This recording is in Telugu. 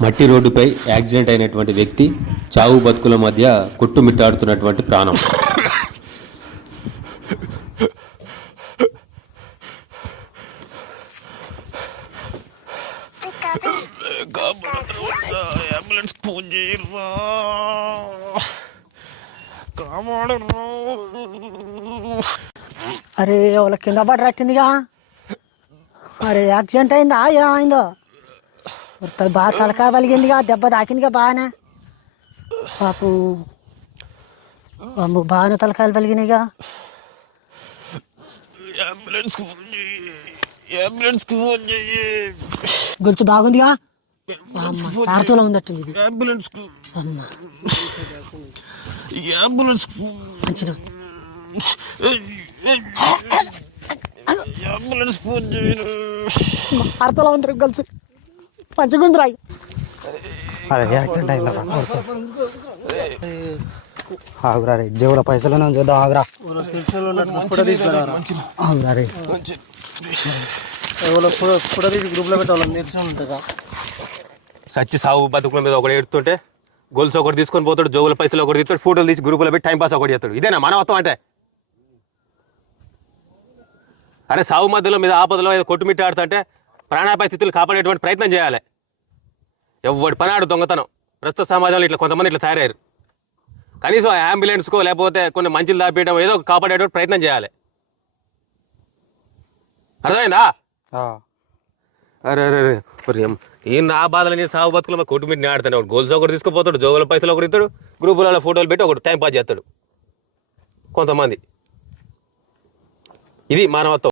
మట్టి రోడ్డుపై యాక్సిడెంట్ అయినటువంటి వ్యక్తి చావు బతుకుల మధ్య కొట్టుమిట్టాడుతున్నటువంటి ప్రాణం. అంబులెన్స్ ఫోన్ చేయరా కాపాడరా అరే వాళ్ళ కింద పడి రట్టిందిగా అరే యాక్సిడెంట్ అయిందా? ఏమైందో? బాగా తలకాయ పలిగిందిగా దెబ్బ తాకిందిగా బాగానే. పాపం అమ్మ బాగానే తలకాయలు పలిగినాయిగా అంబులెన్స్ అంబులెన్స్ ఫోన్ గొలుసు బాగుందిగా? ప్రార్థనలో ఉందట్టుంది ఇది. అంబులెన్స్ అమ్మ. Ambulance ambulance phone. అర్థంలో ఉంది. గొలుసు. మంచిగా ఉందిరా అరే యాక్సిడెంట్ అయిందా ఆగురా రే జేబుల పైసలు చూద్దాం ఆగురా. ఆగురా రే. సచ్చి సావు బతుకుల మీద ఒకటి ఎడుతుంటే గొలుసు ఒకటి తీసుకొని పోతాడు జోగుల పైసలు ఒకటి తీస్తాడు ఫోటోలు తీసి గ్రూపులో పెట్టి టైం పాస్ ఒకటి చేస్తాడు. ఇదేనా మానవత్వం అంటే? అరే సావు మధ్యలో మీద ఆపదలో ఏదో కొట్టుమిట్టి ఆడుతుంటే ప్రాణాపాయ స్థితులు కాపాడేటువంటి ప్రయత్నం చేయాలి. ఎవడి పనాడు దొంగతనం. ప్రస్తుత సమాజంలో ఇట్లా కొంతమంది ఇట్లా తయారయ్యారు. కనీసం ఆ అంబులెన్స్కో లేకపోతే కొన్ని మంచులు దాపేయడం ఏదో కాపాడేటువంటి ప్రయత్నం చేయాలి. అర్థమైందా. అరే అరే అరే. ఏం- నా బాధలు నేను సాగు బతుకులు కొట్టు మీద ఆడుతాను ఒకటి గోల్స్ ఒకటి తీసుకుపోతాడు జోగుల పైసలు ఒకటి ఇస్తాడు గ్రూపులలో ఫోటోలు పెట్టి ఒకటి టైం పాస్ చేస్తాడు. కొంతమంది. ఇది మానవత్వం.